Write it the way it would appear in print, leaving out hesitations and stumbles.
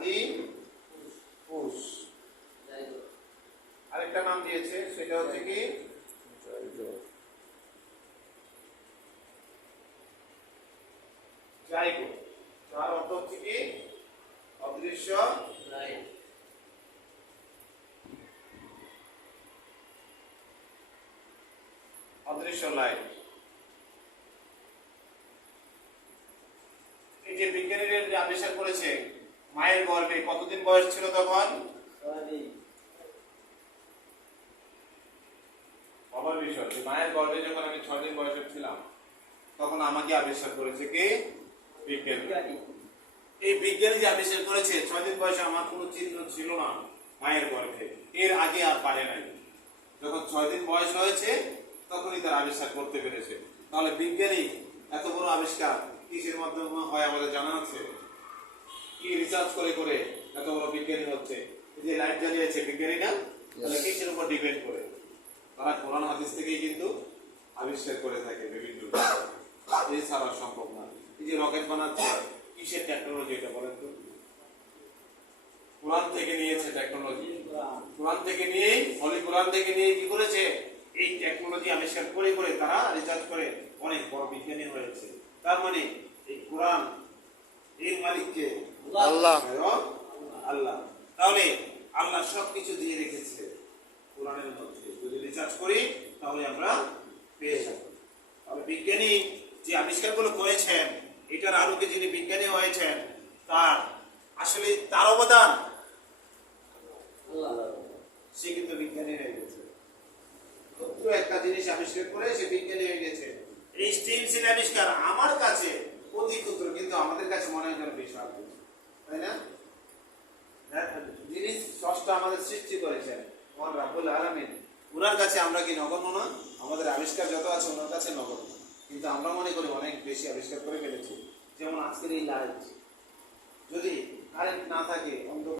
আদি পুষ। আরেকটা নাম দিয়েছে, সেটা হচ্ছে কি জাইগো। যার অর্থ হচ্ছে কি অদৃশ্য লাইট। অদৃশ্য লাইট। এই যে বিজ্ঞানীরা যে আবিষ্কার করেছে মায়ের গর্ভে, কতদিন বয়স ছিল তখন? বাবার বিষয়, মায়ের গর্ভে যখন আমি 6 দিন বয়সের ছিলাম তখন আমাকে আবিষ্কার করেছে কি বিজ্ঞানী। এই বিজ্ঞানী যে আবিষ্কার করেছে 6 দিন বয়সে আমার কোনো চিহ্ন ছিল না মায়ের গর্ভে, এর আগে আর পারে নাই। যখন 6 দিন বয়স হয়েছে তখনই তার আবিষ্কার করতে পেরেছে। তাহলে বিজ্ঞানী এত বড় আবিষ্কার কিসের মাধ্যমে হয় আমাদের জানা আছে? কি রিসার্চ করে করে এত বড় বিজ্ঞানী হচ্ছে? এই যে লাইট জ্বালিয়েছে বিজ্ঞানীরা, তাহলে কিসের উপর ডিপেন্ড করে? তারা কোরআন হাদিস থেকেই কিন্তু আবিষ্কার করে থাকে বিভিন্ন, এছাড়া সম্ভব না। এই যে রকেট বানাচ্ছে, কিসের টেকনোলজি এটা বলেন তো? কোরআন থেকে নিয়েছে টেকনোলজি। কোরআন থেকে নিয়ে, হলি কোরআন থেকে নিয়ে কি করেছে? এই টেকনোলজি আবিষ্কার করে করে তারা রিসার্চ করে অনেক বড় বিজ্ঞানী হয়েছে। তার মানে এই কোরআন এর মালিক কে? আল্লাহ। আল্লাহ। তাহলে আল্লাহ সবকিছু দিয়ে রেখেছে কোরআনের মধ্যে, যদি রিসার্চ করি তাহলে আমরা পেয়ে যাব। তবে বিজ্ঞানী যে আবিষ্কারগুলো করেছেন, এটার আলোকে যিনি বিজ্ঞানী হয়েছেন, তার আসলে তার অবদান, সে কিন্তু বিজ্ঞানী হয়ে গেছে। ক্ষুদ্র একটা জিনিস আবিষ্কার করে সে বিজ্ঞানী হয়ে গেছে। এই স্টিম সিল আবিষ্কার আমার কাছে অতি ক্ষুদ্র, কিন্তু আমাদের কাছে মনে হয় যেন বিশাল, তাই না? যিনি স্রষ্টা আমাদের সৃষ্টি করেছেন মহান রাব্বুল আলামিন, ওনার কাছে আমরা কি নগণ্য না? আমাদের আবিষ্কার যত আছে ওনার কাছে নগণ্য, কিন্তু আমরা মনে করি অনেক বেশি আবিষ্কার করে ফেলেছি। যেমন আজকের এই লাইট, যদি কারেন্ট না থাকে,